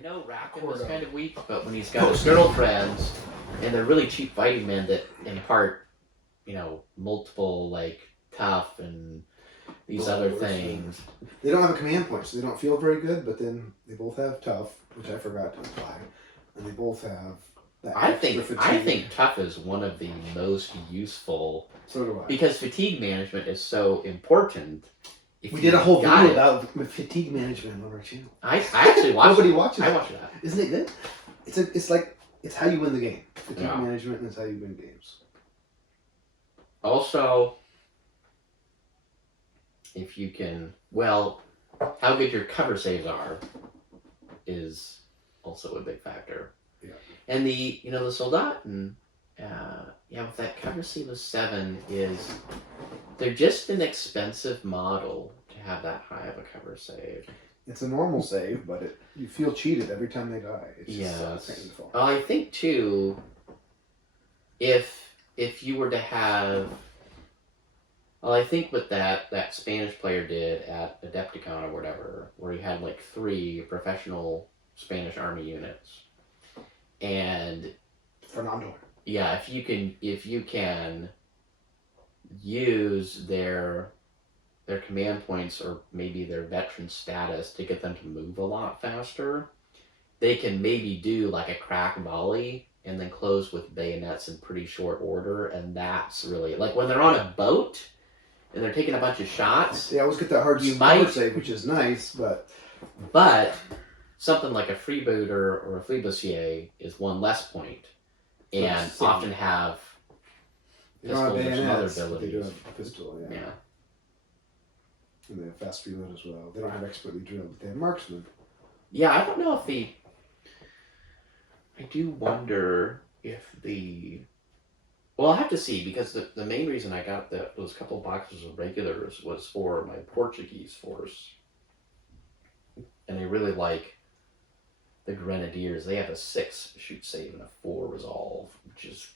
I know Rackham is kind of weak, but when he's got his girlfriends, and they're really cheap fighting men that impart, multiple, like, tough and these other things. They don't have a command point, so they don't feel very good, but then they both have tough, which I forgot to apply. And they both have that I fatigue. think tough is one of the most useful. So do I. Because fatigue management is so important. We did a whole video about fatigue management on our channel. I actually watched Nobody watches I watched that. Isn't it good? It's how you win the game. Fatigue management is how you win games. Also, if you can, how good your cover saves are is also a big factor. Yeah. And the Soldaten, with that cover save of 7 they're just an expensive model to have that high of a cover save. It's a normal save, but you feel cheated every time they die. It's just painful. I think too, if you were to have, I think what that Spanish player did at Adepticon or whatever, where he had like 3 professional Spanish army units, and Fernando. Yeah, if you can use their command points or maybe their veteran status to get them to move a lot faster, they can maybe do like a crack volley and then close with bayonets in pretty short order, and that's really like when they're on a boat and they're taking a bunch of shots. They always get that hard cover save, which is nice, but something like a freebooter or a flibustier is one less point, and often have pistols or some other abilities. They do have a pistol, yeah. And they have fast reload as well. They don't have expertly drilled, but they have marksman. Yeah, I don't know if I do wonder if well, I'll have to see, because the main reason I got those couple boxes of regulars was for my Portuguese force. And I really like the Grenadiers. They have a 6 shoot save and a 4 resolve, which is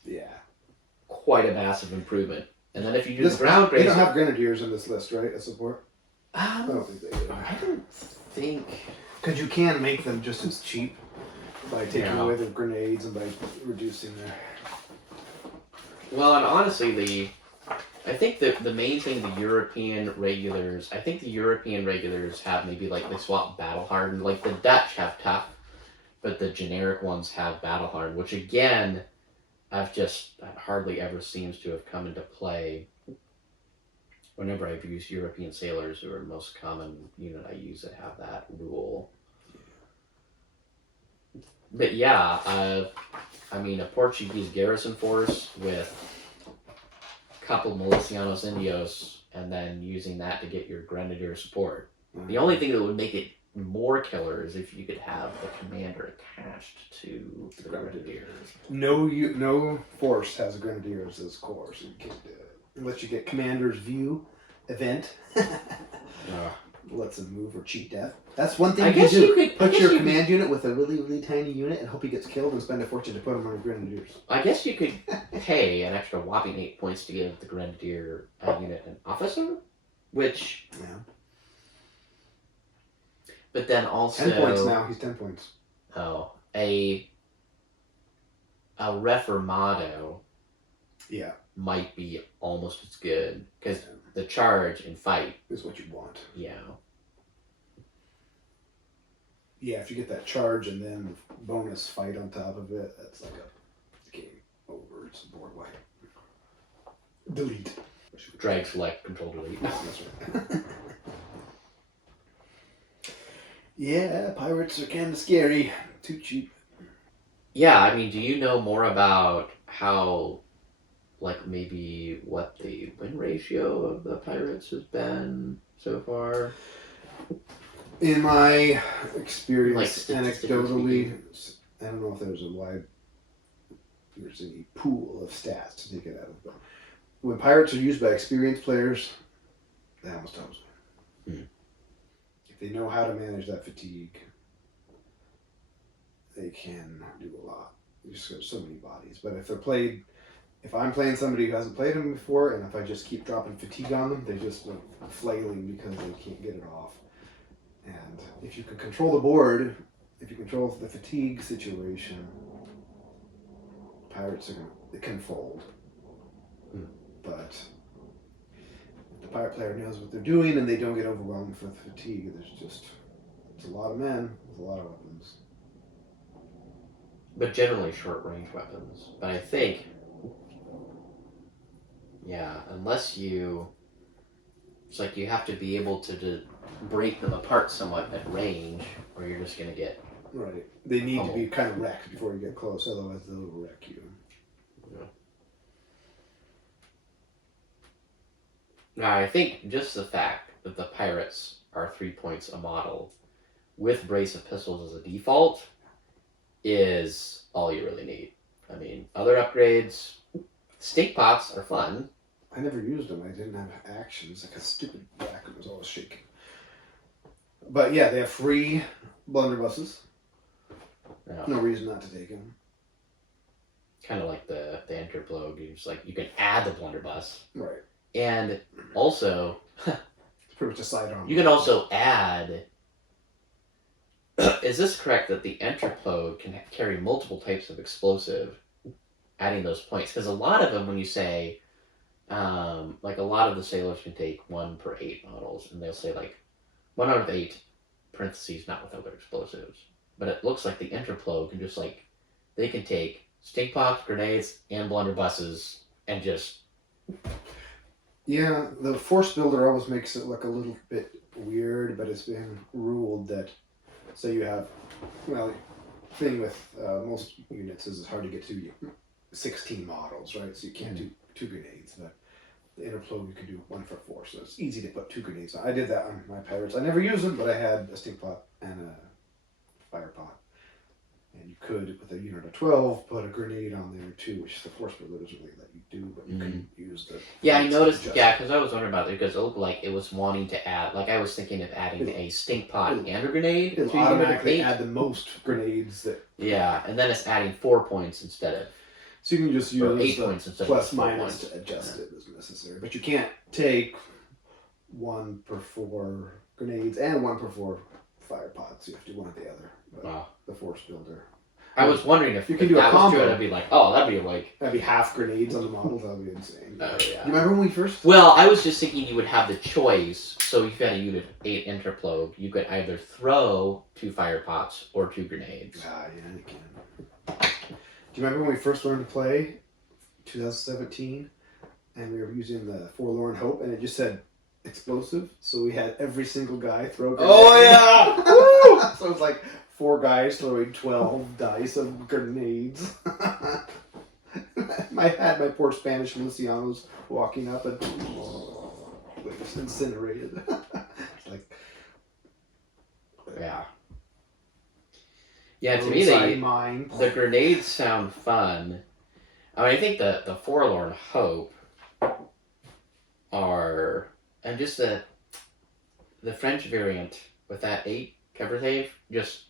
quite a massive improvement. And then if you do the ground they don't have Grenadiers in this list, right? As support? I don't think they do. I don't think. Because you can make them just as cheap by taking away their grenades and by reducing their... Well, and honestly, I think the main thing the European regulars have maybe like they swap battle hardened. Like the Dutch have tough, but the generic ones have battle hardened, which again, that hardly ever seems to have come into play. Whenever I've used European sailors, who are the most common unit I use that have that rule. But yeah, a Portuguese garrison force with a couple Milicianos Indios, and then using that to get your Grenadier support. Mm-hmm. The only thing that would make it more killer is if you could have the commander attached to the Grenadiers. No force has Grenadiers as core, so you can't do it. Unless you get Commander's View event. Lets them move or cheat death. That's one thing you could put your command unit with a really, really tiny unit and hope he gets killed and spend a fortune to put him on Grenadiers. I guess you could pay an extra whopping 8 points to give the Grenadier unit an officer, which... Yeah. But then also... 10 points now, he's 10 points. Oh. A Reformado... Yeah. Might be almost as good, because the charge and fight is what you want. Yeah. Yeah, if you get that charge and then bonus fight on top of it, that's like a game over. It's a board wipe. Delete. Drag, select, control, delete. That's right. Yeah, pirates are kind of scary. Too cheap. Yeah, do you know more about how... like maybe what the win ratio of the pirates has been so far? In my experience, anecdotally, I don't know if there's any pool of stats to take it out of, but when pirates are used by experienced players, they almost always win. If they know how to manage that fatigue, they can do a lot. You just have so many bodies. But if I'm playing somebody who hasn't played them before, and if I just keep dropping fatigue on them, they just are flailing because they can't get it off. And if you can control the board if you control the fatigue situation, pirates it can fold. But if the pirate player knows what they're doing and they don't get overwhelmed with fatigue, it's a lot of men with a lot of weapons. But generally short range weapons. But I think, yeah, unless it's like you have to be able to break them apart somewhat at range, or you're just going to get... Right. They need to be kind of wrecked before you get close, otherwise they'll wreck you. Yeah. Now, I think just the fact that the pirates are 3 points a model with brace of pistols as a default is all you really need. I mean, other upgrades, stink pots are fun. I never used them. I didn't have actions. Like a stupid back was always shaking. But yeah, they have free blunderbusses. Yeah. No reason not to take them. Kind of like the interplogue. You can add the blunderbuss. Right. And also, it's pretty much a sidearm. You can also add. Is this correct that the interplogue can carry multiple types of explosive, adding those points? Because a lot of them, when you say, like a lot of the sailors can take 1 per 8 models, and they'll say like 1 out of 8, parentheses, not with other explosives. But it looks like the interplogue can just like, they can take stink pots, grenades, and blunderbusses, and just... Yeah, the force builder always makes it look a little bit weird, but it's been ruled that, so you have, well, the thing with most units is it's hard to get to 16 models, right? So you can't do 2 grenades, but the interplogue you can do 1 for 4, so it's easy to put 2 grenades on. I did that on my pirates. I never used them, but I had a stink pot and a fire pot. And you could, with a unit of 12, put a grenade on there too, which the force builder doesn't really let you do, but you can use the... Yeah, I noticed, because I was wondering about it, because it looked like it was wanting to add, like I was thinking of adding a stink pot and a grenade. It'll automatically add the most grenades that... Yeah, and then it's adding 4 points instead of... So you can just use 8 points instead plus of 4 minus points. to adjust it as necessary. But you can't take 1 per 4 grenades and 1 per 4 fire pots. You have to do one or the other. But Wow. The force builder. I was wondering if you can do a that combo. was true, I'd be like, oh, that'd be like... That'd be half grenades on the model. That'd be insane. Oh, yeah. You remember when we first... Well, I was just thinking you would have the choice, so if you had a unit 8 interplogue, you could either throw 2 fire pots or 2 grenades. Ah, yeah, you can. Do you remember when we first learned to play, 2017, and we were using the Forlorn Hope, and it just said explosive, so we had every single guy throw grenades. Oh, yeah! So it was like 4 guys throwing 12 dice of grenades. I had my poor Spanish Lucianos walking up and just incinerated. Like, yeah. Yeah, to me, the the grenades sound fun. I mean, I think the Forlorn Hope are... And just the French variant with that 8 cover save, just...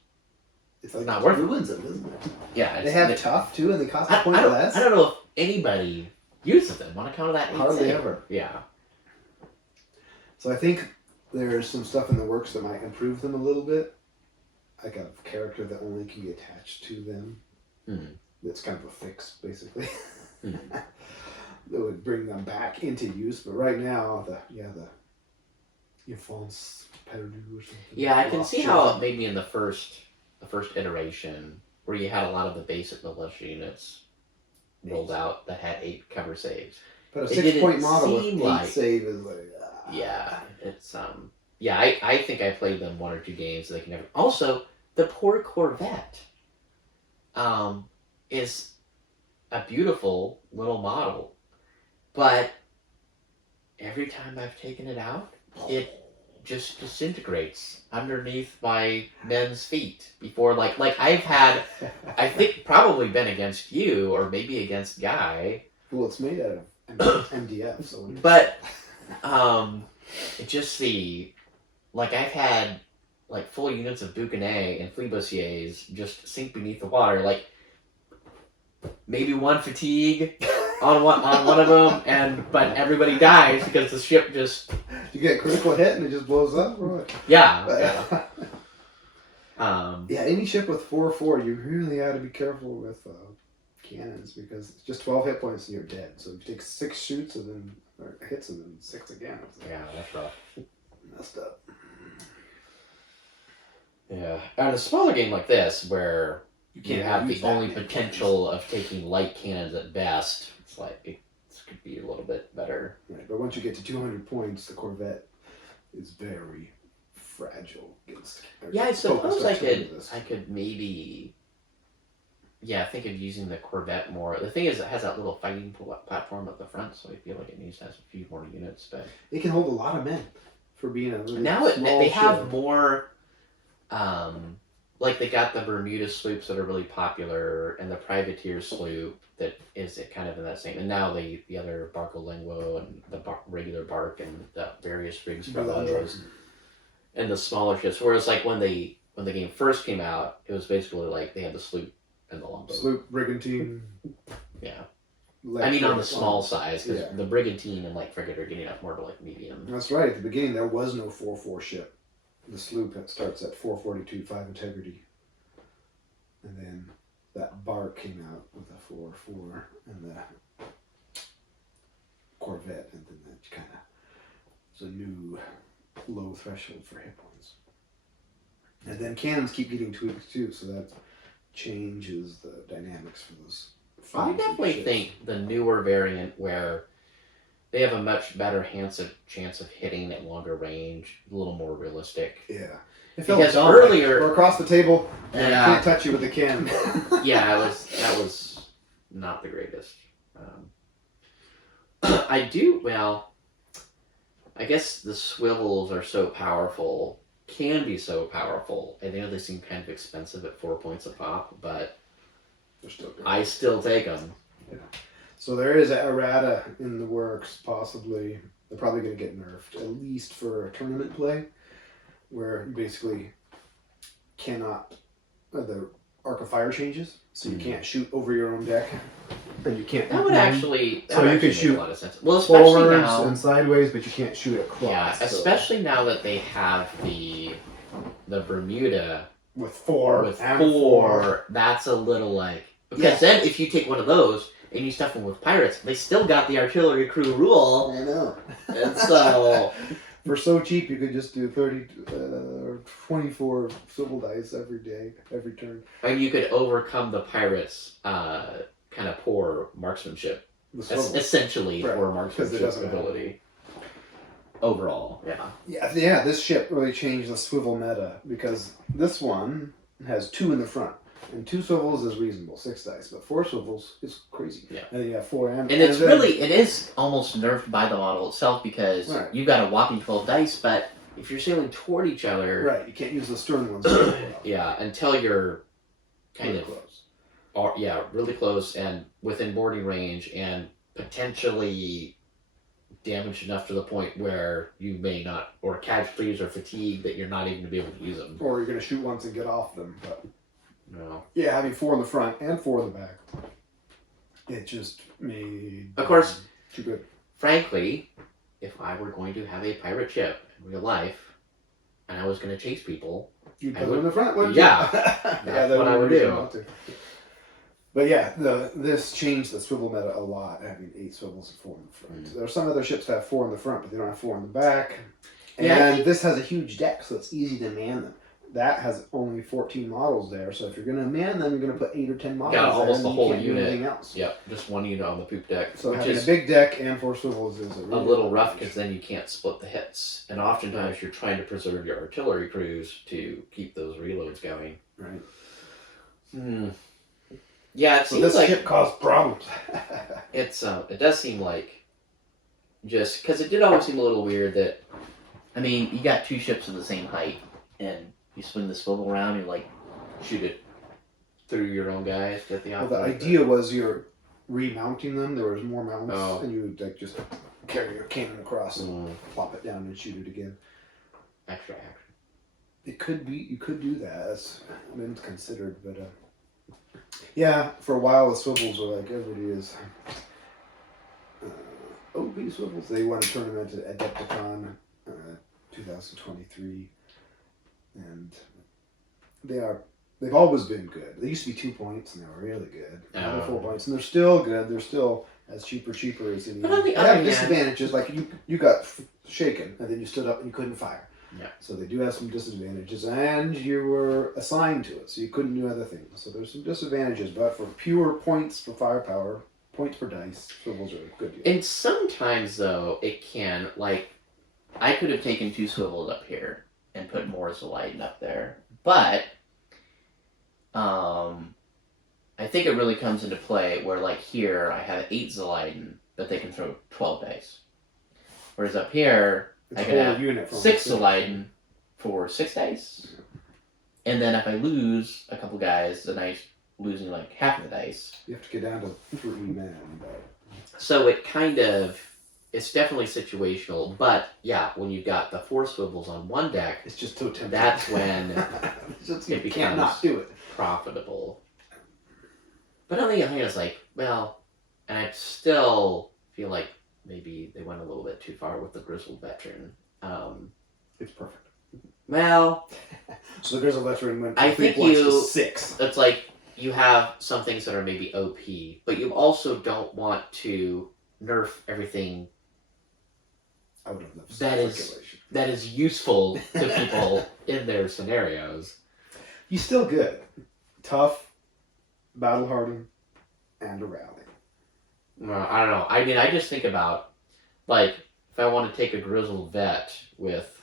It's like not worth it. ruins them, isn't it? Yeah. They have tough, too, and they cost a point less. I don't know if anybody uses them on account of that 8 Hardly save. ever. Yeah. So I think there's some stuff in the works that might improve them a little bit. Like a character that only can be attached to them. That's kind of a fix, basically. That would bring them back into use. But right now, the Enfance Perdu or something. Yeah, I can see how it maybe in the first iteration, where you had a lot of the basic militia units rolled out that had 8 cover saves. But a 6-point model with 8 like, save is like... Yeah, it's... Yeah, I think I played them 1 or 2 games. So they can never... Also, the poor Corvette is a beautiful little model, but every time I've taken it out, it just disintegrates underneath my men's feet before, like I've had, I think probably been against you or maybe against Guy. Well, it's made out of MDF, so... But, it just like I've had like full units of Boucanet and Flibustiers just sink beneath the water, like maybe 1 fatigue on one of them, but everybody dies because the ship just... You get a critical hit and it just blows up, or what? Yeah. Yeah, any ship with 4/4, you really got to be careful with cannons because it's just 12 hit points and you're dead. So if you take 6 shoots and then or hits and then 6 again. Yeah, that's rough. Messed up. Yeah, on a smaller game like this, where you have the only many potential of taking light cannons at best, it's like this could be a little bit better. Right, but once you get to 200 points, the Corvette is very fragile against. Yeah, I suppose focused I could maybe. Yeah, think of using the Corvette more. The thing is, it has that little fighting platform at the front, so I feel like it needs to have a few more units. But it can hold a lot of men for being a really now small they ship. have more. Like they got the Bermuda sloops that are really popular, and the privateer sloop that is kind of in that same. And now the other Barcolengo and the regular bark and the various rigs for those, and the smaller ships. Whereas like when the game first came out, it was basically like they had the sloop and the longboat. Sloop, brigantine. Yeah. I mean, on the small size, because the brigantine and like frigate are getting up more to like medium. That's right. At the beginning, there was no 4/4 ship. The sloop starts at 442, 5 integrity, and then that bark came out with a 4/4, and the Corvette, and then that kind of was a new low threshold for hit points. And then cannons keep getting tweaked too, so that changes the dynamics for those. I definitely think the newer variant where they have a much better chance of hitting at longer range, a little more realistic. Yeah. Because earlier, we're across the table, and yeah, I can't touch you with a cannon. Yeah, that was not the greatest. I guess the swivels are so powerful, can be so powerful. I know they seem kind of expensive at 4 points a pop, but I still take them. Yeah. So there is an errata in the works, possibly. They're probably going to get nerfed, at least for tournament play, where you basically cannot. The arc of fire changes, so you can't shoot over your own deck, and you can't. That would actually. So you can shoot a lot of sense. Well, especially forwards now, and sideways, but you can't shoot across. Yeah, especially now that they have the Bermuda with four. That's a little like because then if you take one of those and you stuff them with pirates, they still got the artillery crew rule. I know. And so for so cheap, you could just do 30 or 24 civil dice every turn. And you could overcome the pirates' kind of poor marksmanship, essentially poor marksmanship ability. Overall, yeah. This ship really changed the swivel meta because this one has 2 in the front, and 2 swivels is reasonable, 6 dice, but 4 swivels is crazy. Yeah, and then you have 4 and it is almost nerfed by the model itself because you've got a whopping 12 dice, but if you're sailing toward each other, you can't use the stern ones. Until you're kind really of close. Really close and within boarding range and potentially damaged enough to the point where you may not, or casualties or fatigue that you're not even going to be able to use them. Or you're going to shoot once and get off them. But no. Yeah, having 4 in the front and 4 in the back, it just made of course too good. Frankly, if I were going to have a pirate ship in real life and I was going to chase people, you'd put them in the front, wouldn't you? That's what I would do. But yeah, this changed the swivel meta a lot, having 8 swivels and 4 in the front. There are some other ships that have 4 in the front, but they don't have 4 in the back. And this has a huge deck, so it's easy to man them. That has only 14 models there, so if you're going to man them, you're going to put 8 or 10 models there. Almost the whole unit. Anything else. Yep, just one unit on the poop deck. So having a big deck and 4 swivels is a little rough because then you can't split the hits. And oftentimes you're trying to preserve your artillery crews to keep those reloads going. Right. Yeah, it so seems this like ship caused problems. it does seem like just because it did always seem a little weird that you got 2 ships of the same height and you swing the swivel around and like shoot it through your own guys. Get the the idea was you're remounting them. There was more mounts, and you would like just carry your cannon across and plop it down and shoot it again. Extra action. It could be. You could do that. It's been considered, but. Yeah, for a while the swivels were like everybody is OP swivels. They won a tournament at Adepticon 2023, and They've always been good. They used to be 2 points, and they were really good. Now they're 4 points, and they're still good. They're still as cheaper as any. But on the they other have hand, disadvantages, like you got shaken, and then you stood up and you couldn't fire. Yeah. So they do have some disadvantages, and you were assigned to it, so you couldn't do other things. So there's some disadvantages, but for pure points for firepower, points per dice, swivels are a good deal. And sometimes though it can, like, I could have taken 2 swivels up here and put more Zolyden up there, but I think it really comes into play where, like, here I have 8 Zolyden, but they can throw 12 dice. Whereas up here, It's I a can whole have unit from 6 Zolyden for 6 dice. And then if I lose a couple guys, then I'm losing like half of the dice. You have to get down to 3 men. So it kind of, it's definitely situational. But yeah, when you've got the 4 swivels on one deck, It's just so tempting. that's when you can't not do it. Profitable. But on the other hand, it's like, well, and I still feel like maybe they went a little bit too far with the Grizzled Veteran. It's perfect. Well, so the Grizzled Veteran went I from 3 think points you, to 6. it's like you have some things that are maybe OP, but you also don't want to nerf everything out of the that is useful to people in their scenarios. He's still good. Tough, battle hardened, and a rally. Well, I don't know. I mean, I just think about, like, if I want to take a Grizzled Vet with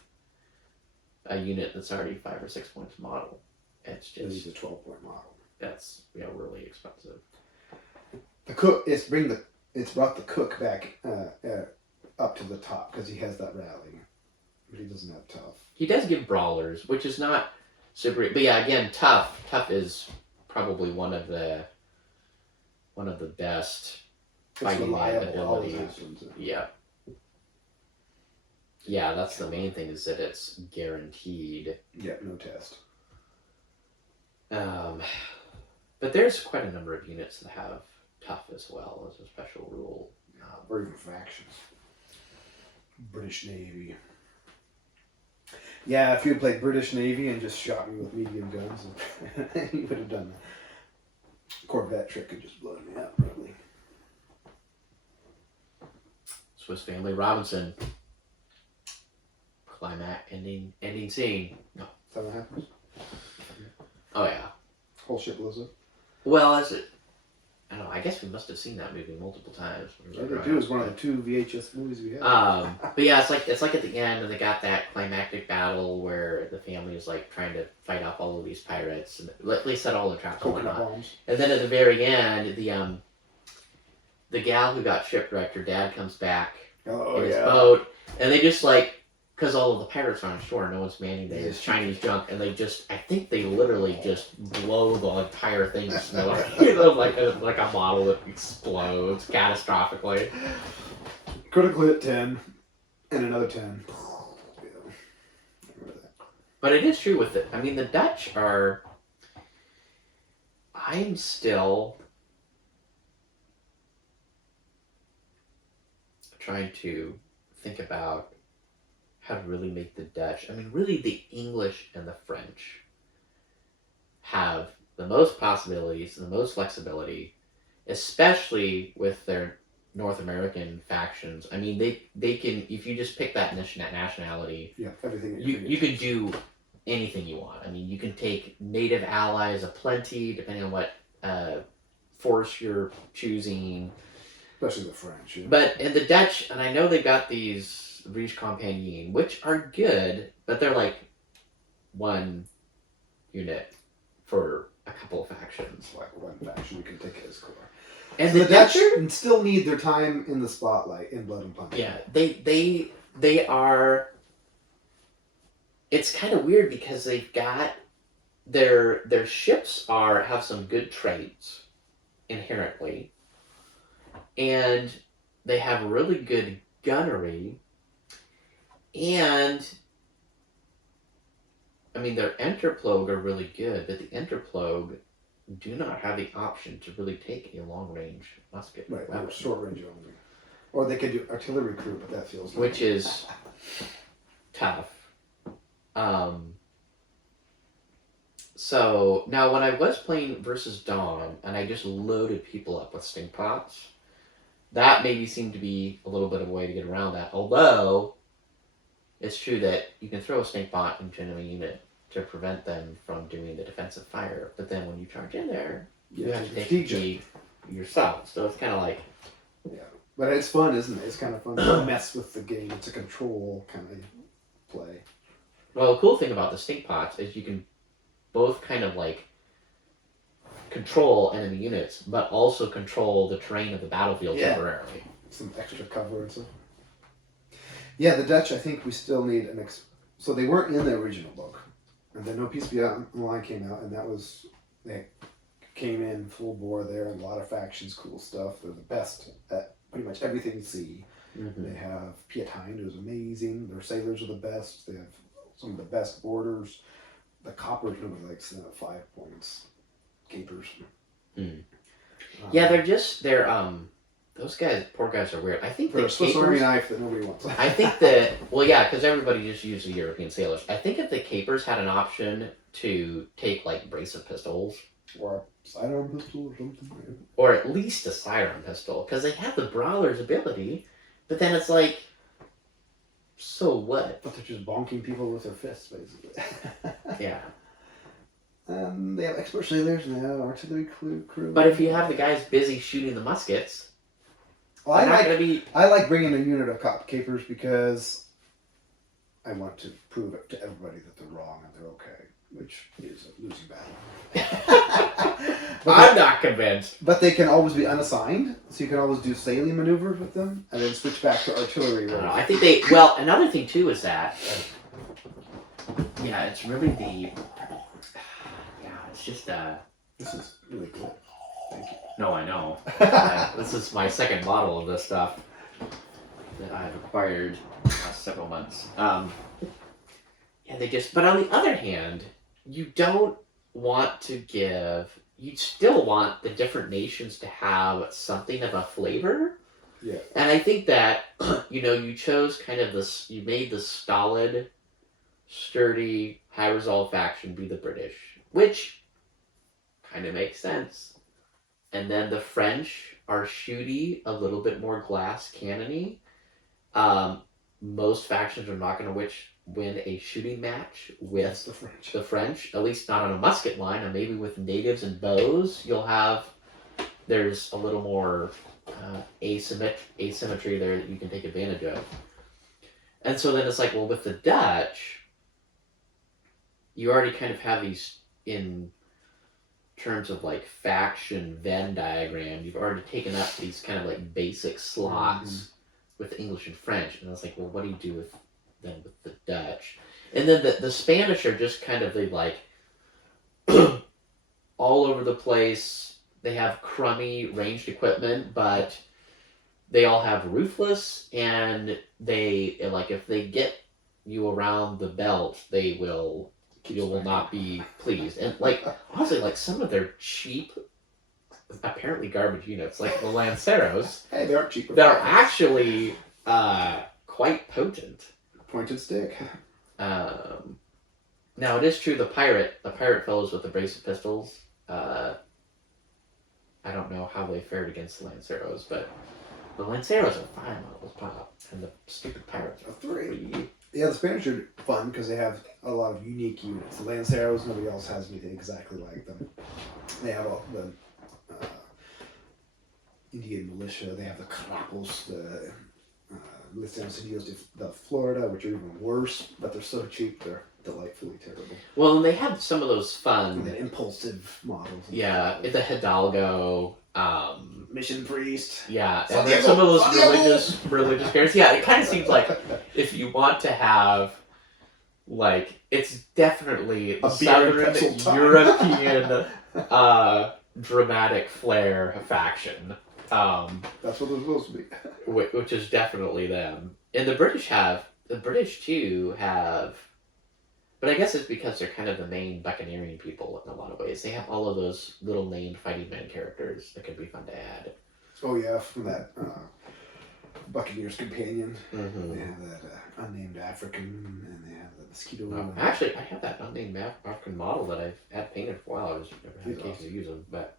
a unit that's already 5 or 6 points model, it's just... He's a 12-point model. That's, really expensive. The cook, it's brought the cook back up to the top, because he has that rally. But he doesn't have tough. He does give brawlers, which is not super... But yeah, again, tough. Tough is probably one of the best fighting abilities. Yeah. Yeah, that's the main thing, is that it's guaranteed. Yeah, no test. But there's quite a number of units that have tough as well as a special rule. Or even factions. British Navy. Yeah, if you had played British Navy and just shot me with medium guns, you would have done that. Corvette trick could just blow me up, probably. Swiss Family Robinson. Climax ending scene. No. Is that what happens? Oh yeah. Whole ship blows up. Well, I don't know. I guess we must have seen that movie multiple times. Yeah, they do. It's one of the 2 VHS movies we have. But yeah, it's like at the end, and they got that climactic battle where the family is like trying to fight off all of these pirates, and they set all the traps and Coconut whatnot. bombs. And then at the very end, the gal who got shipwrecked, her dad comes back in his boat, and they just like, because all of the pirates are on shore, no one's manning this Chinese junk, and I think they literally just blow the entire thing to snow, like a model that explodes catastrophically. Critical hit 10, and another 10. But it is true with it. I mean, the Dutch are... I'm still trying to think about how to really make the Dutch... I mean, really the English and the French have the most possibilities and the most flexibility, especially with their North American factions. I mean, they can, if you just pick that nationality, yeah, everything you could do anything you want. I mean, you can take native allies aplenty, depending on what force you're choosing. Especially the French. Yeah. But in the Dutch, and I know they've got these Riche Compagnie, which are good, but they're like one unit for a couple of factions. Like one faction you can take as core. And so the Dutch Dutch still need their time in the spotlight in Blood and Plunder. Yeah, they are. It's kind of weird because they've got their ships have some good traits inherently, and they have really good gunnery, and I mean their Enterplogue are really good, but the Enterplogue do not have the option to really take a long range musket. Right, they're short range only. Or they could do artillery crew, but that feels which is So now when I was playing versus Dawn and I just loaded people up with stink pots, that maybe seemed to be a little bit of a way to get around that. Although it's true that you can throw a stink pot into an enemy unit to prevent them from doing the defensive fire, but then when you charge in there, you have to take fatigue yourself. So it's kind of like, yeah, but it's fun, isn't it? It's kind of fun to mess with the game. It's a control kind of play. well, the cool thing about the stink pots is you can both kind of like control enemy units, but also control the terrain of the battlefield temporarily. Some extra cover and stuff. Yeah, the Dutch, I think we still need an so they weren't in the original book. And then No Peace Beyond Online came out, and that was, they came in full bore there, and a lot of factions, cool stuff. They're the best at pretty much everything you see. Mm-hmm. They have Pietine, who's amazing. Their sailors are the best. They have some of the best borders. The coppers, nobody likes them at 5 points. Capers. Mm. Yeah, those guys, poor guys are weird. I think the Swiss Army knife that nobody wants. I think that, well, yeah, because everybody just used the European sailors. I think if the Capers had an option to take, like, brace of pistols. Or a sidearm pistol or something. Or at least a sidearm pistol. Because they have the Brawler's ability, but then it's like, so what? But they're just bonking people with their fists, basically. Yeah. They have expert sailors and they have artillery crew. But if you have the guys busy shooting the muskets, well, I like bringing a unit of capers because I want to prove it to everybody that they're wrong and they're okay, which is a losing battle. I'm not convinced. But they can always be unassigned, so you can always do sailing maneuvers with them and then switch back to artillery. I think well, another thing too is that, yeah, it's really it's just This is really cool. Thank you. No, I know. This is my second bottle of this stuff that I've acquired in the last several months. But on the other hand, you don't want to you still want the different nations to have something of a flavor. Yeah. And I think that, you chose kind of this, you made the stolid, sturdy, high resolve faction be the British, which kind of makes sense. And then the French are shooty, a little bit more glass cannony. Most factions are not going to win a shooting match with the French, at least not on a musket line, and maybe with natives and bows, there's a little more asymmetry there that you can take advantage of. And so then it's like, well, with the Dutch, you already kind of have these in terms of like faction Venn diagram, you've already taken up these kind of like basic slots with English and French, and I was like, well, what do you do with the Dutch? And then the Spanish are just kind of like all over the place. They have crummy ranged equipment, but they all have ruthless, and they like if they get you around the belt, you will not be pleased. And like honestly, like some of their cheap, apparently garbage units, like the Lanceros, hey, they aren't cheap. That are actually quite potent. Pointed stick. Now it is true the pirate fellows with the brace of pistols. I don't know how they fared against the Lanceros, but the Lanceros are fine models pop, and the stupid pirates are 3. Yeah, the Spanish are fun because they have a lot of unique units. The Lanceros, nobody else has anything exactly like them. They have all the Indian militia. They have the Caracos, the Listenos Indios de Florida, which are even worse, but they're so cheap, they're delightfully terrible. Well, and they have some of those fun... And the impulsive models. Yeah, the Hidalgo... Mission Priest. Yeah, and then some of those religious characters. Yeah, it kind of seems like if you want to have, like, it's definitely a Southern European dramatic flair faction. That's what they're supposed to be. Which is definitely them. And the British too have, but I guess it's because they're kind of the main buccaneering people in a lot of ways. They have all of those little named fighting man characters that could be fun to add. Oh yeah, from that Buccaneer's Companion. Mm-hmm. They have that unnamed African, and they have the mosquito. Actually, I have that unnamed African model that I've had painted for a while. I just never had a case to use them, but.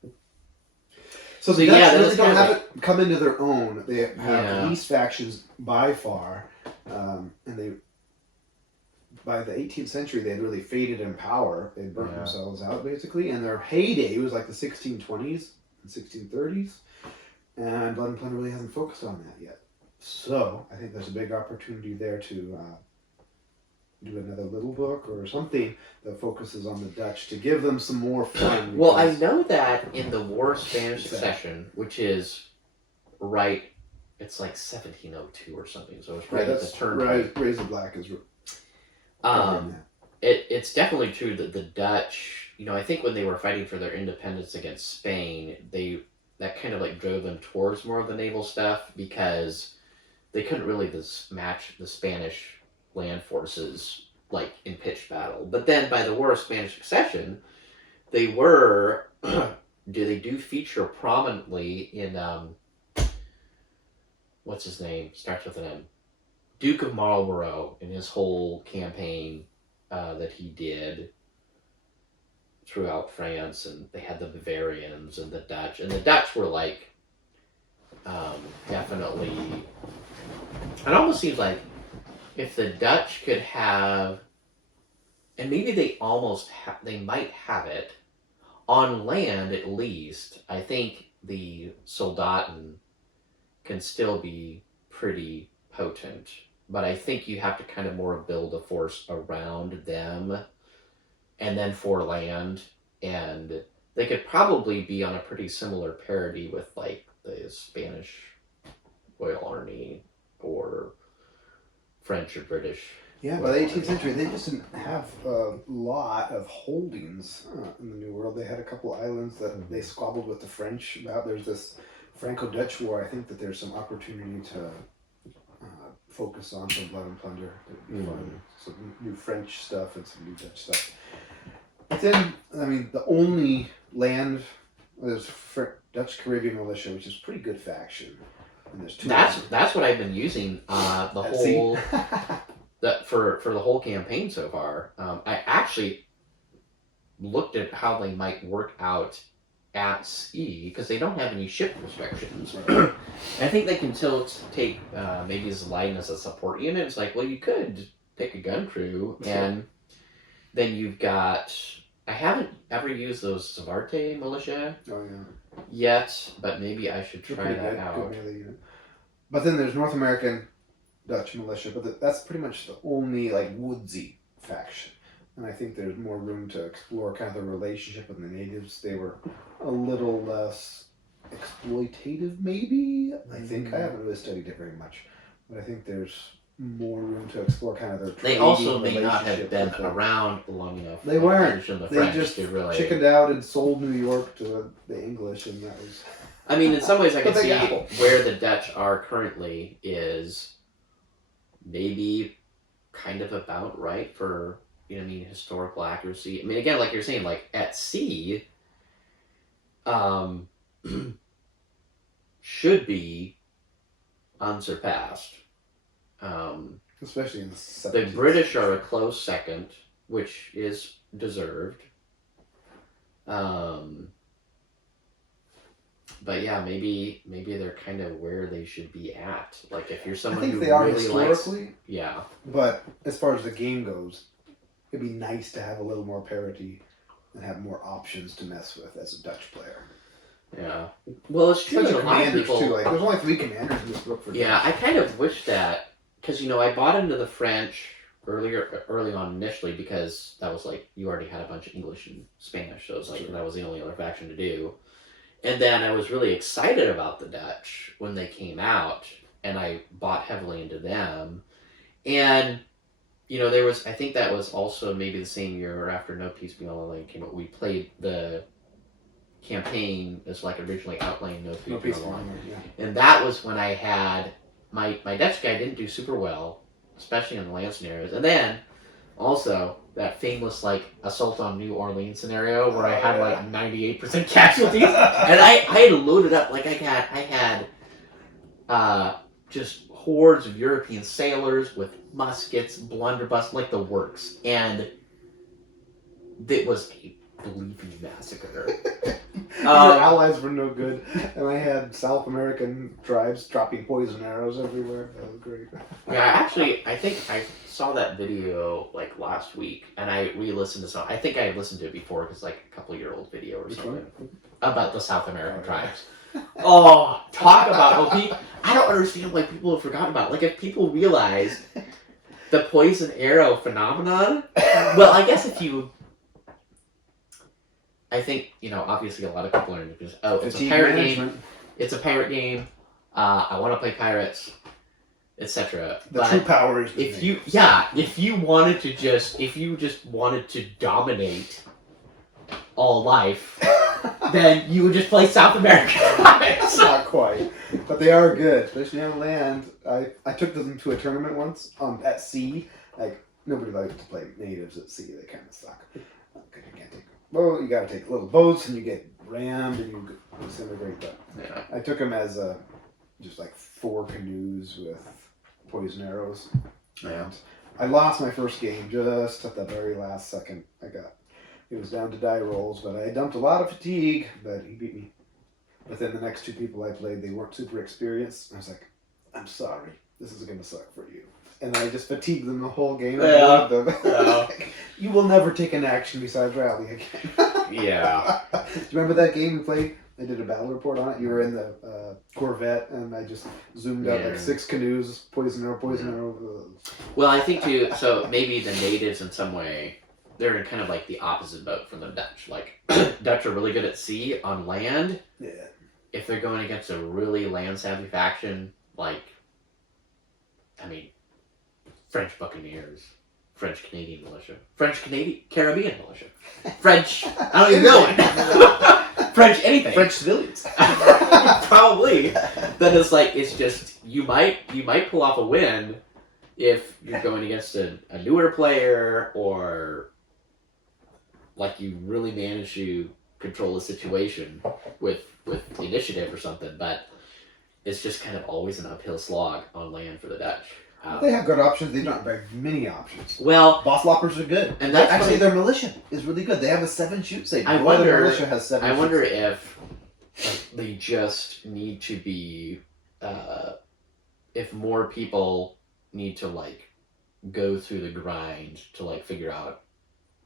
So the Dutch really don't have it come into their own. They have the least factions by far, and they. By the 18th century, they had really faded in power. They burnt themselves out, basically. And their heyday was like the 1620s and 1630s. And Blood and Plunder really hasn't focused on that yet. So, I think there's a big opportunity there to do another little book or something that focuses on the Dutch to give them some more fun. Well, I know that in the War of Spanish Succession, which is right, it's like 1702 or something. So it's right at the turn. Right, Razor Black is... It's definitely true that the Dutch, I think when they were fighting for their independence against Spain, that kind of like drove them towards more of the naval stuff because they couldn't really match the Spanish land forces like in pitched battle. But then by the War of Spanish Succession, they do feature prominently in what's his name? Starts with an M. Duke of Marlborough in his whole campaign that he did throughout France, and they had the Bavarians and the Dutch, and the Dutch were like definitely. It almost seems like if the Dutch could have, and maybe they might have it on land at least. I think the Soldaten can still be pretty potent. But I think you have to kind of more build a force around them and then for land. And they could probably be on a pretty similar parity with like the Spanish Royal Army or French or British. Yeah, by the 18th century, they just didn't have a lot of holdings in the New World. They had a couple islands that they squabbled with the French about. There's this Franco-Dutch War. I think that there's some opportunity to... focus on some Blood and Plunder. It'd be fun. Some new French stuff and some new Dutch stuff. But then, the only land is Dutch Caribbean Militia, which is a pretty good faction. And there's two. That's what I've been using the whole for the whole campaign so far. I actually looked at how they might work out at sea because they don't have any ship restrictions. I think they can still take maybe Zeladen as a support unit. It's like, well, you could pick a gun crew, and then you've got. I haven't ever used those Savarte militia yet, but maybe I should try that out. But then there's North American Dutch militia, but that's pretty much the only like woodsy faction. And I think there's more room to explore kind of the relationship with the natives. They were a little less exploitative, maybe. I think I haven't really studied it very much, but I think there's more room to explore kind of their. They also may not have been around long enough. They weren't. They just really chickened out and sold New York to the English, and that was. I mean, in some ways, I can see where the Dutch are currently is maybe kind of about right for. Historical accuracy. I mean, again, like you're saying, like at sea, should be unsurpassed. Especially in the 70s. The British are a close second, which is deserved. But yeah, maybe they're kind of where they should be at. Like if you're someone who really likes, yeah. But as far as the game goes, it'd be nice to have a little more parity and have more options to mess with as a Dutch player. Yeah. Well, it's true that a lot of people... too. Like, there's only 3 commanders in this book for Yeah, Dutch. I kind of wish that... Because, I bought into the French early on initially because that was like, you already had a bunch of English and Spanish, so it was like, that was the only other faction to do. And then I was really excited about the Dutch when they came out, and I bought heavily into them. And... I think that was also maybe the same year or after No Peace Beyond the Line came out. We played the campaign as like originally outlined No Peace Beyond the Line. Yeah. And that was when I had, my Dutch guy didn't do super well, especially in the land scenarios. And then also that famous like assault on New Orleans scenario where I had like 98% casualties. And I had loaded up, like I had just hordes of European sailors with muskets, blunderbuss, like the works. And it was a bleeping massacre. Your allies were no good, and I had South American tribes dropping poison arrows everywhere. That was great. Yeah, I think I saw that video like last week, and I re-listened to some. I think I listened to it before because like a couple-year-old video or something about the South American tribes. Oh, talk about OP! I don't understand why people have forgotten about it. Like if people realize the poison arrow phenomenon. Well, I guess if you. I think, obviously a lot of people are because, it's a pirate game. It's a pirate game. I want to play pirates, etc. The true power is if you just wanted to dominate all life, then you would just play South America. Not quite, but they are good, especially on land. I took them to a tournament once at sea. Like nobody likes to play natives at sea. They kind of suck. Okay, you can't take. Well, you gotta take little boats and you get rammed and you disintegrate them. Yeah. I took them as just like 4 canoes with poison arrows. Yeah. And I lost my first game just at the very last second. It was down to die rolls, but I dumped a lot of fatigue, but he beat me. But then the next 2 people I played, they weren't super experienced. I was like, I'm sorry, this is gonna suck for you. And I just fatigued them the whole game. Yeah. Yeah. You will never take an action besides rally again. Yeah. Do you remember that game we played? I did a battle report on it. You were in the Corvette, and I just zoomed out like 6 canoes, poison arrow. Well, I think too. So maybe the natives in some way, they're in kind of like the opposite boat from the Dutch. Like Dutch are really good at sea. On land, if they're going against a really land savvy faction, like French Buccaneers, French Canadian militia, French Canadian Caribbean militia, French. I don't even know it. French anything. French civilians. Probably. Then it's just you might pull off a win if you're going against a newer player or like you really manage to control the situation with initiative or something. But it's just kind of always an uphill slog on land for the Dutch. They have good options. They don't have very many options. Well, boss loppers are good, and that's actually their militia is really good. They have a 7 shoot save. I wonder. Militia has 7. I wonder if they just need to be, if more people need to go through the grind to figure out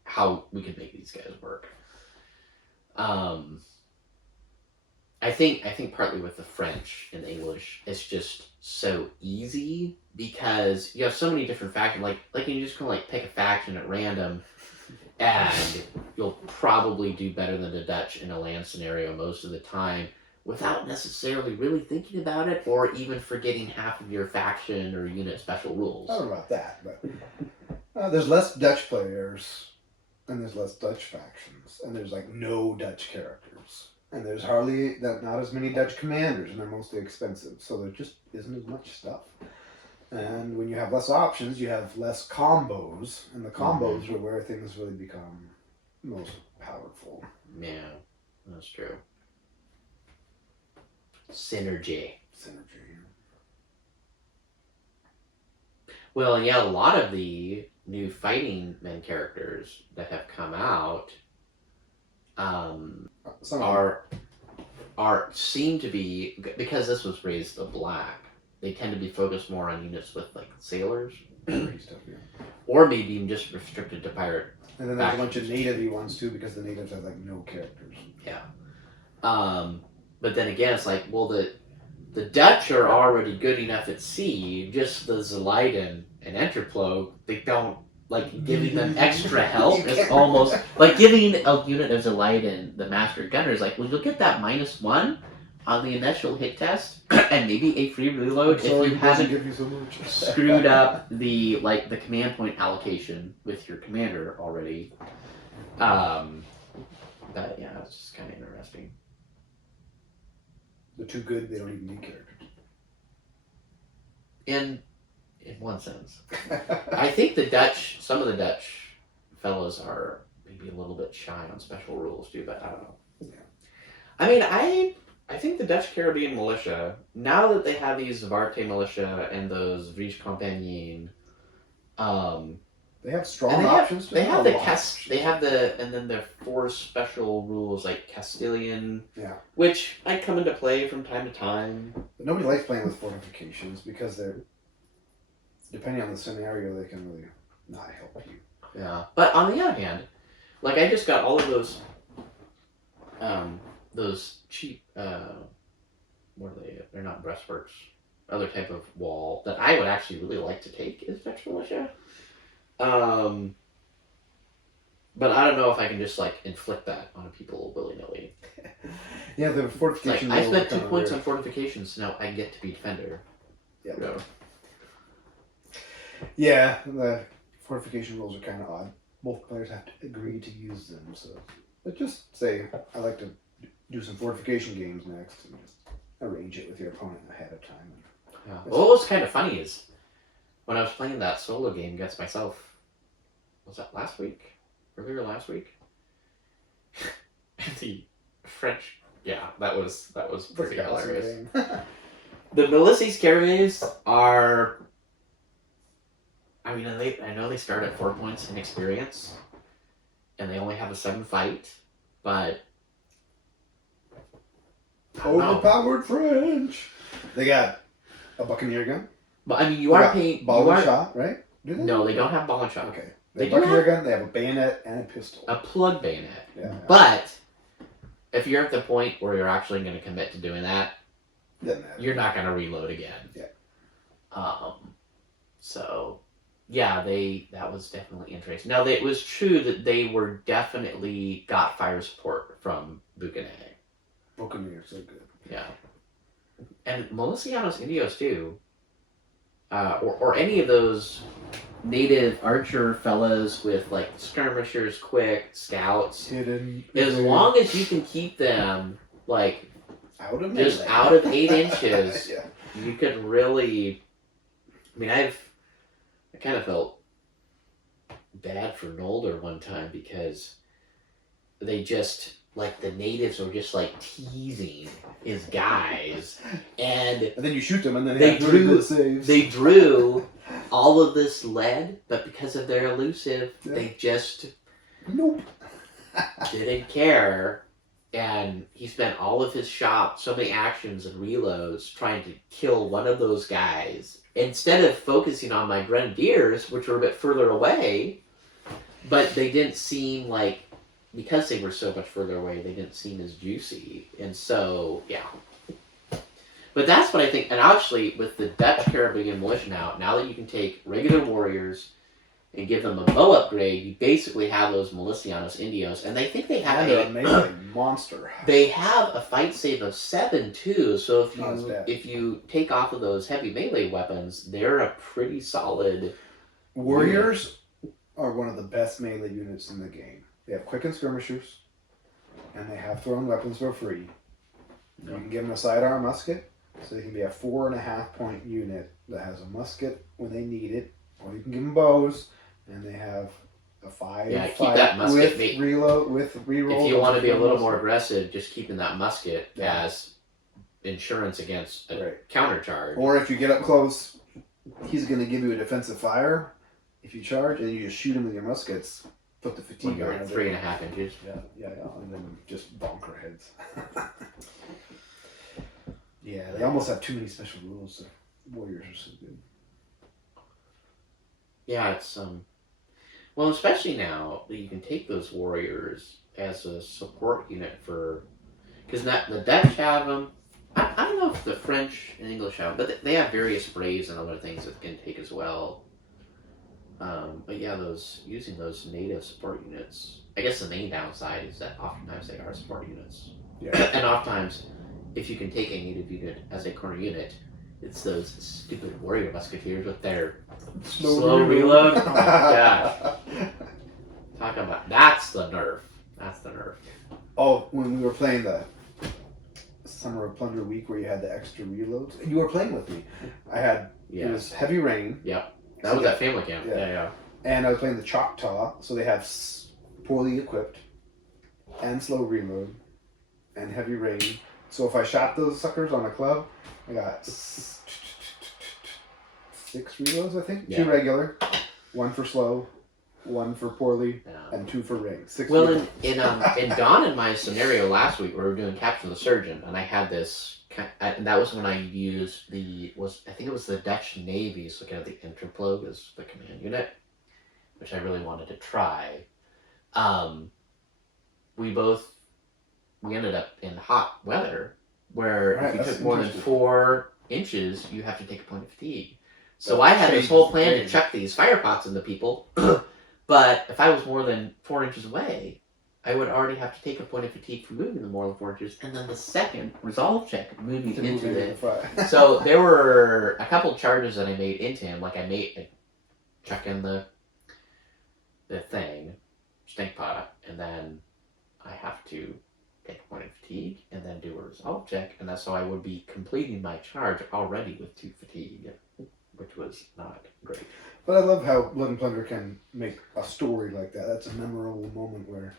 how we can make these guys work. I think partly with the French and the English, it's just so easy because you have so many different factions. Like you just kind of pick a faction at random, and you'll probably do better than the Dutch in a land scenario most of the time, without necessarily really thinking about it, or even forgetting half of your faction or unit special rules. I don't know about that, but there's less Dutch players, and there's less Dutch factions, and there's no Dutch characters. And there's not as many Dutch commanders, and they're mostly expensive. So there just isn't as much stuff. And when you have less options, you have less combos. And the combos are where things really become most powerful. Yeah, that's true. Synergy. Well, yeah, a lot of the new fighting men characters that have come out seem to be, because this was raised to black, they tend to be focused more on units with sailors Stuff, yeah. or maybe even just restricted to pirate. And then there's a bunch of native-y ones too, because the natives have no characters. Yeah. But then again, it's the Dutch are already good enough at sea. Just the Zeleiden and Enterplogue, they don't giving them extra help is almost like giving a unit of Zeleiden the Master Gunner is you'll get that -1 on the initial hit test and maybe a free reload if you haven't give you so much. screwed up the command point allocation with your commander already. But yeah, it's just kind of interesting. They're too good, they don't even need characters. In one sense. I think some of the Dutch fellows are maybe a little bit shy on special rules too, but I don't know. Yeah. I mean, I think the Dutch Caribbean militia, now that they have these Zwarte militia and those Vies Compagnie, they have strong and options. they have and then their 4 special rules like Castilian, which I come into play from time to time. But nobody likes playing with fortifications because they're, depending on the scenario, they can really not help you. Yeah, but on the other hand, like I just got all of those cheap, what are they? They're not breastworks. Other type of wall that I would actually really like to take is Dutch militia. But I don't know if I can just like inflict that on people willy nilly. Yeah, the fortification. Like, I spent 2 points on fortifications, so now I get to be defender. Yeah. Yeah, the fortification rules are kind of odd. Both players have to agree to use them. So, but just say I like to do some fortification games next, and just arrange it with your opponent ahead of time. Yeah. Well, what was kind of funny is when I was playing that solo game against myself. Was that last week? Earlier last week? The French. Yeah, that was pretty hilarious. The Melisses Carriers are. I mean, I know they start at 4 points in experience, and they only have a 7 fight, but. Overpowered French! They got a Buccaneer gun. But I mean, you are paying. Ball and shot, right? No, they don't have ball and shot. Okay. They have a Buccaneer gun, they have a bayonet and a pistol. A plug bayonet. Yeah. But if you're at the point where you're actually going to commit to doing that, you're not going to reload again. Yeah. So, yeah, that was definitely interesting. Now, it was true that they were definitely got fire support from Buchanan. Buccaneer, so good. Yeah. And Milicianos Indios, too. Or any of those native archer fellas with like skirmishers, quick scouts. Hidden. As long as you can keep them like out of just melee. Out of 8 inches, Yeah. You could really. I mean, I kind of felt bad for Nolder one time because they just like the natives were just like teasing his guys, and then you shoot them, and then they drew saves. They drew all of this lead, but because of their elusive, they just didn't care. And he spent all of his shots, so many actions and reloads trying to kill one of those guys instead of focusing on my grenadiers, which were a bit further away. But they didn't seem like, because they were so much further away, they didn't seem as juicy. And so, yeah. But that's what I think. And actually, with the Dutch Caribbean militia now that you can take regular warriors and give them a bow upgrade, you basically have those Milicianos Indios. And they think they have a melee monster. They have a fight save of 7 too. So if you take off of those heavy melee weapons, they're a pretty solid. Warriors are one of the best melee units in the game. They have quick and skirmishers, and they have thrown weapons for free. You can give them a sidearm musket, so they can be a 4.5 point unit that has a musket when they need it, or you can give them bows, and they have a 5. Yeah, keep that musket with reload with reroll. If you want to be a little more aggressive, just keeping that musket as insurance against a countercharge. Or if you get up close, he's going to give you a defensive fire if you charge, and you just shoot him with your muskets. Put the fatigue on. 3.5 inches. Yeah, and then just bonker heads. Yeah, they almost have too many special rules. So warriors are so good. Yeah, it's well, especially now that you can take those warriors as a support unit for, because the Dutch have them. I don't know if the French and English have them, but they have various braves and other things that can take as well. But yeah, using those native support units. I guess the main downside is that oftentimes they are support units. Yeah. And oftentimes, if you can take a native unit as a corner unit, it's those stupid warrior musketeers with their slow reload. Oh my gosh. Talk about that's the nerf. That's the nerf. Oh, when we were playing the Summer of Plunder week where you had the extra reloads, and you were playing with me. It was heavy rain. Yep. That was at family camp. Yeah. And I was playing the Choctaw, so they have poorly equipped and slow reload and heavy rain. So if I shot those suckers on a club, I got 6 reloads, I think. Yeah. 2 regular, 1 for slow, 1 for poorly, and 2 for ring. 6 Well, in Dawn, in my scenario last week, we were doing Capture the Surgeon, and I had this, and that was when I used I think it was the Dutch Navy's looking at the Interplogue as the command unit, which I really wanted to try. We ended up in hot weather, where if you took more than 4 inches, you have to take a point of fatigue. So I had this whole plan to chuck these fire pots into people, but if I was more than 4 inches away, I would already have to take a point of fatigue for moving them more than 4 inches, and then the second resolve check moving into the fire. So there were a couple charges that I made into him, like I chuck in the thing, stink pot, and then I have to take a point of fatigue, and then do a resolve check, and that's how I would be completing my charge already with 2 fatigue, which was not great. But I love how Blood Plunder can make a story like that. That's a memorable moment where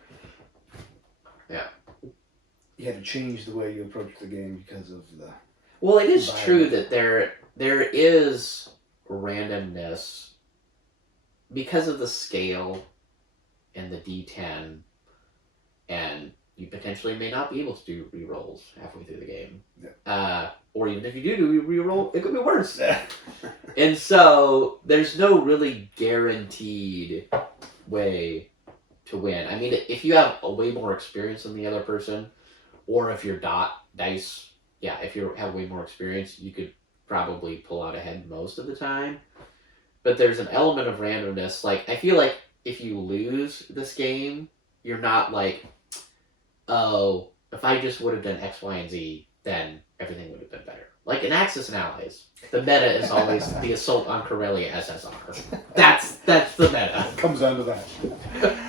you had to change the way you approach the game because of the... Well, it is true that there is randomness because of the scale and the D10, and you potentially may not be able to do rerolls halfway through the game. Yeah. Or even if you do reroll, it could be worse. And so there's no really guaranteed way to win. I mean, if you have a way more experience than the other person, or if your dice, if you have way more experience, you could probably pull out ahead most of the time. But there's an element of randomness. Like, I feel like if you lose this game, you're not like, oh, if I just would have done X, Y, and Z, then everything would have been better. Like in Axis and Allies, the meta is always the assault on Corellia SSR. That's the meta. It comes down to that.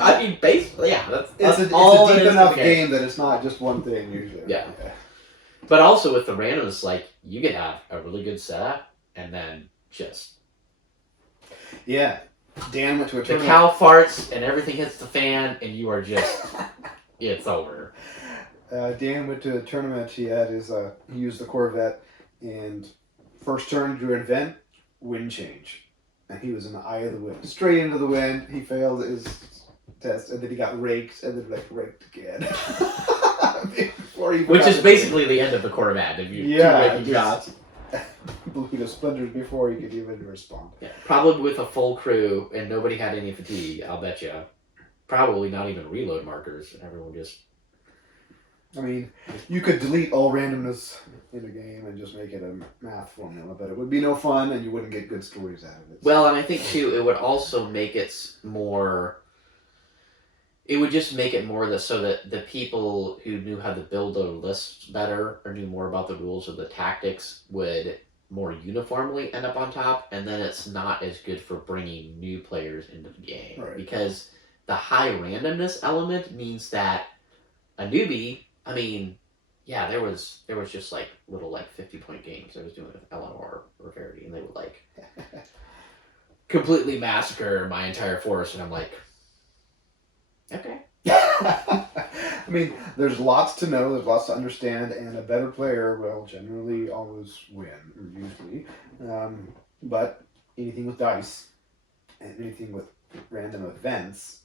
I mean, basically, that's it's a deep enough game that it's not just one thing usually. Yeah. But also with the randoms, like, you could have a really good setup, and then just... Yeah. Dan went to a tournament. The cow farts, and everything hits the fan, and you are just... it's over. Dan went to a tournament. He had he used the Corvette, and first turn drew an event, wind change. And he was in the eye of the wind. Straight into the wind. He failed his test, and then he got raked, and then raked again. Which is basically the end of the Corvette. If you shots. Blew the splinters before he could even respond. Yeah, probably with a full crew, and nobody had any fatigue, I'll bet you. Probably not even reload markers. Everyone just... I mean, you could delete all randomness in a game and just make it a math formula, but it would be no fun and you wouldn't get good stories out of it. Well, and I think, too, it would also make it more... It would just make it more so that the people who knew how to build their lists better or knew more about the rules or the tactics would more uniformly end up on top, and then it's not as good for bringing new players into the game. Right. Because the high randomness element means that a newbie... I mean, yeah, there was just like little 50-point games I was doing with Eleanor or Verity, and they would completely massacre my entire force, and I'm like, okay. I mean, there's lots to know, there's lots to understand, and a better player will generally always win, or usually. But anything with dice and anything with random events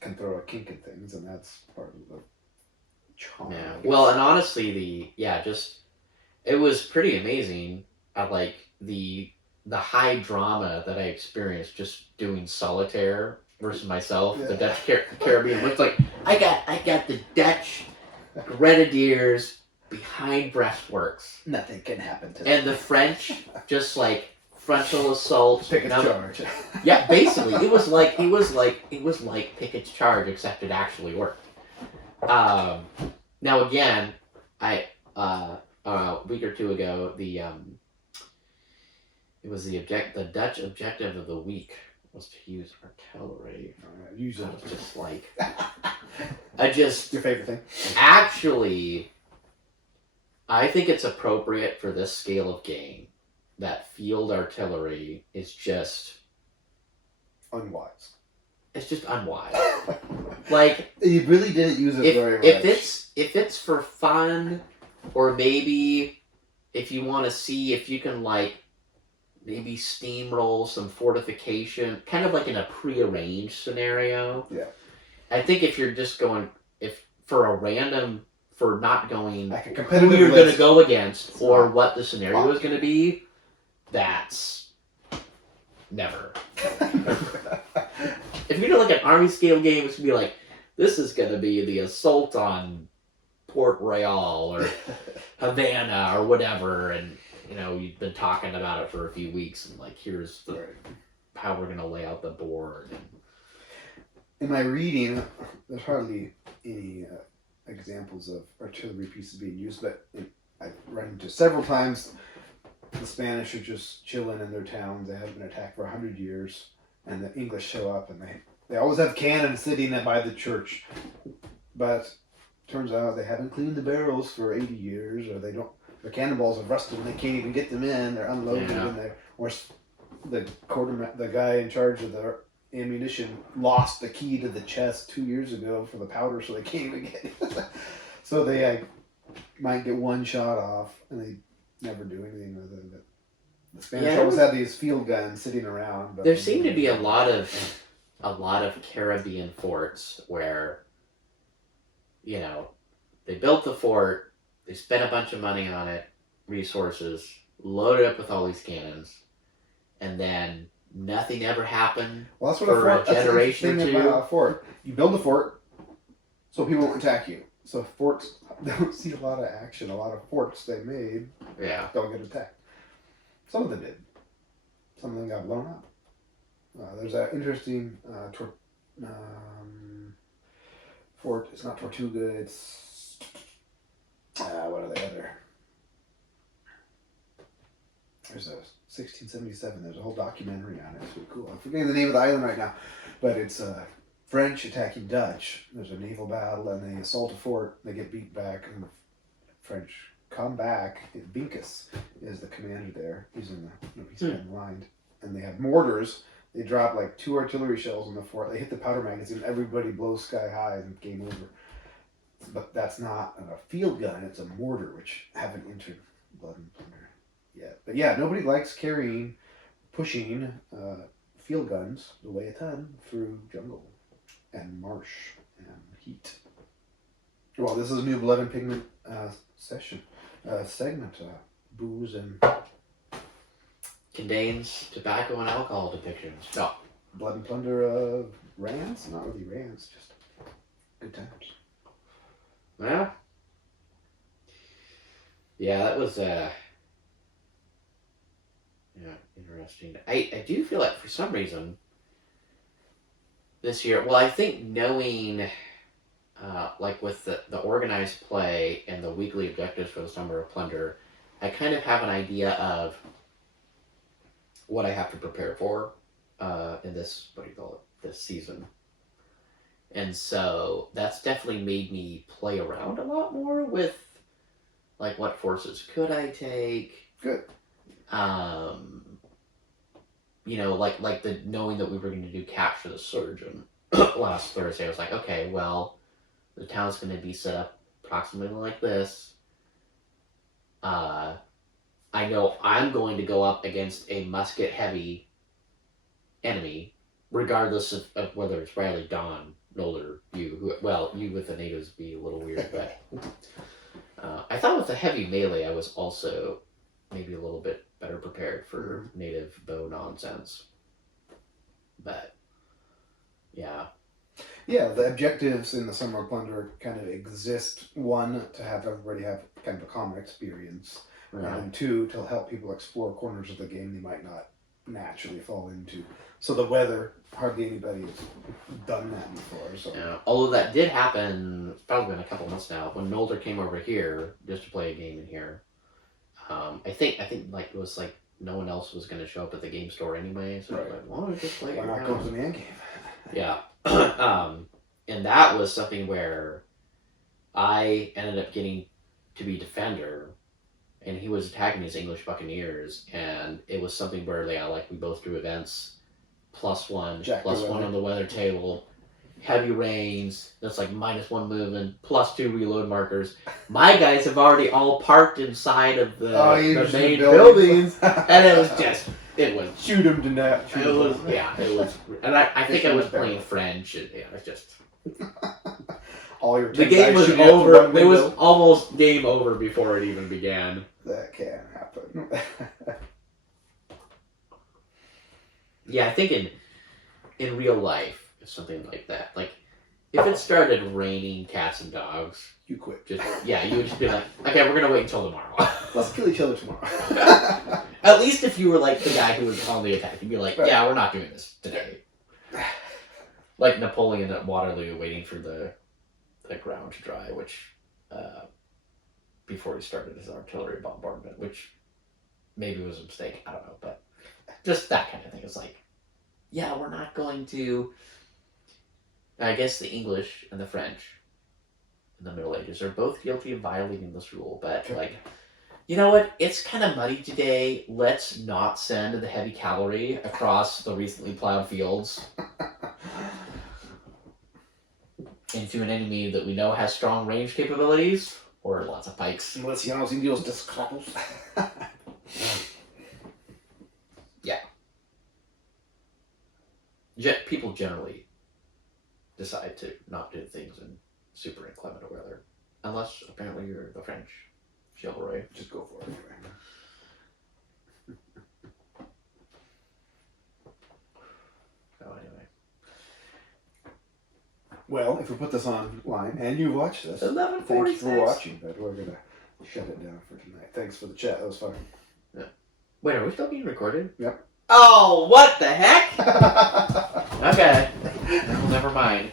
can throw a kink in things, and that's part of the charm. Yeah. Well, and honestly, it was pretty amazing at the high drama that I experienced just doing solitaire versus myself. Yeah. The Dutch Caribbean looks like I got the Dutch grenadiers behind breastworks. Nothing can happen to them. And the French just frontal assault. Pickett's charge. Yeah, basically it was like Pickett's charge, except it actually worked. Now again, a week or two ago, it was the Dutch objective of the week was to use artillery. Use it. Just your favorite thing. Actually, I think it's appropriate for this scale of game that field artillery is just unwise. It's just unwise. You really didn't use it very much. If it's for fun Or maybe if you want to see if you can like maybe steamroll some fortification, kind of like in a prearranged scenario. Yeah. I think if you're just going, if for a random, for not going Like a who competitive you're going to list. go against It's or not what the scenario fun. is going to be, that's never. If you do like an army scale game, it's going to be like, this is going to be the assault on Port Royal or Havana or whatever, and you know you've been talking about it for a few weeks, and like here's the how we're gonna lay out the board. In my reading, there's hardly any examples of artillery pieces being used, but I've run into several times the Spanish are just chilling in their towns. They haven't been attacked for 100 years, and the English show up, and they always have cannons sitting by the church, but turns out they haven't cleaned the barrels for 80 years, or they don't. The cannonballs have rusted and they can't even get them in. They're unloaded, and the guy in charge of the ammunition lost the key to the chest 2 years ago for the powder, so they can't even get it. So they might get one shot off, and they never do anything with it. But the Spanish always had these field guns sitting around. But there seemed to be a lot of Caribbean forts where, you know, they built the fort, they spent a bunch of money on it, resources, loaded up with all these cannons, and then nothing ever happened. Well, that's what for a generation or two. About a fort. You build a fort so people won't attack you. So forts don't see a lot of action. A lot of forts they made don't get attacked. Some of them did. Some of them got blown up. There's that interesting fort. It's not Tortuga. It's what are they other? There's a 1677. There's a whole documentary on it. It's really cool. I'm forgetting the name of the island right now, but it's French attacking Dutch. There's a naval battle, and they assault a fort. They get beat back, and the French come back. Bincus is the commander there. He's been lined, and they have mortars. They drop like 2 artillery shells in the fort. They hit the powder magazine. Everybody blows sky high, and game over. But that's not a field gun. It's a mortar, which haven't entered Blood and Plunder yet. But yeah, nobody likes pushing field guns the way a ton through jungle and marsh and heat. Well, this is a new Blood and Pigment segment. Booze and contains tobacco and alcohol depictions. No. Blood and Plunder rants? Not really rants, just good times. Well, yeah, that was interesting. I do feel like for some reason this year, well, I think knowing like with the organized play and the weekly objectives for the Summer of Plunder, I kind of have an idea of what I have to prepare for in this, this season. And so that's definitely made me play around a lot more with like what forces could I take. Good. You know, like the knowing that we were going to do Capture the Surgeon last Thursday, I was like, okay, well, the town's going to be set up approximately like this. I know I'm going to go up against a musket-heavy enemy, regardless of whether it's Riley, Don, Nolder, you. You with the natives would be a little weird, but I thought with the heavy melee, I was also maybe a little bit better prepared for native bow nonsense. But, yeah. Yeah, the objectives in the Summer of Plunder kind of exist. 1, to have everybody have kind of a common experience. Right. And 2, to help people explore corners of the game they might not naturally fall into. So the weather, hardly anybody has done that before. So. Yeah, although that did happen, it's probably been a couple months now, when Nolder came over here just to play a game in here. I think like it was like no one else was going to show up at the game store anyway, so I was like, well, just play. Why not go to the man cave? Yeah. And that was something where I ended up getting to be defender, and he was attacking his English Buccaneers, and it was something where we both drew events, +1 on the weather table. heavy rains. That's like -1 movement, +2 reload markers. My guys have already all parked inside of the main buildings, and it was just. It was shoot him to death. It was and I think I was playing French. And, yeah, it was just all your the game was over. It was almost game over before it even began. That can't happen. Yeah, I think in real life, it's something like that. Like if it started raining cats and dogs, you quit. You would just be like, okay, we're gonna wait until tomorrow. Let's kill each other tomorrow. At least if you were like the guy who was on the attack, you'd be like, yeah, we're not doing this today. Like Napoleon at Waterloo waiting for the ground to dry, which before he started his artillery bombardment, which maybe was a mistake, I don't know, but just that kind of thing. It's like, yeah, we're not going to. I guess the English and the French in the Middle Ages are both guilty of violating this rule, but like, you know what? It's kind of muddy today. Let's not send the heavy cavalry across the recently plowed fields into an enemy that we know has strong range capabilities or lots of pikes. Unless you know indios descalzos. Yeah. People generally decide to not do things in super inclement weather, unless apparently you're the French chivalry. Just go for it anyway. So anyway. Well, if we put this online and you watch this, 11:46. Thanks for watching. But we're gonna shut it down for tonight. Thanks for the chat. That was fun. Yeah. Wait, are we still being recorded? Yep. Oh, what the heck? Okay. Well, never mind.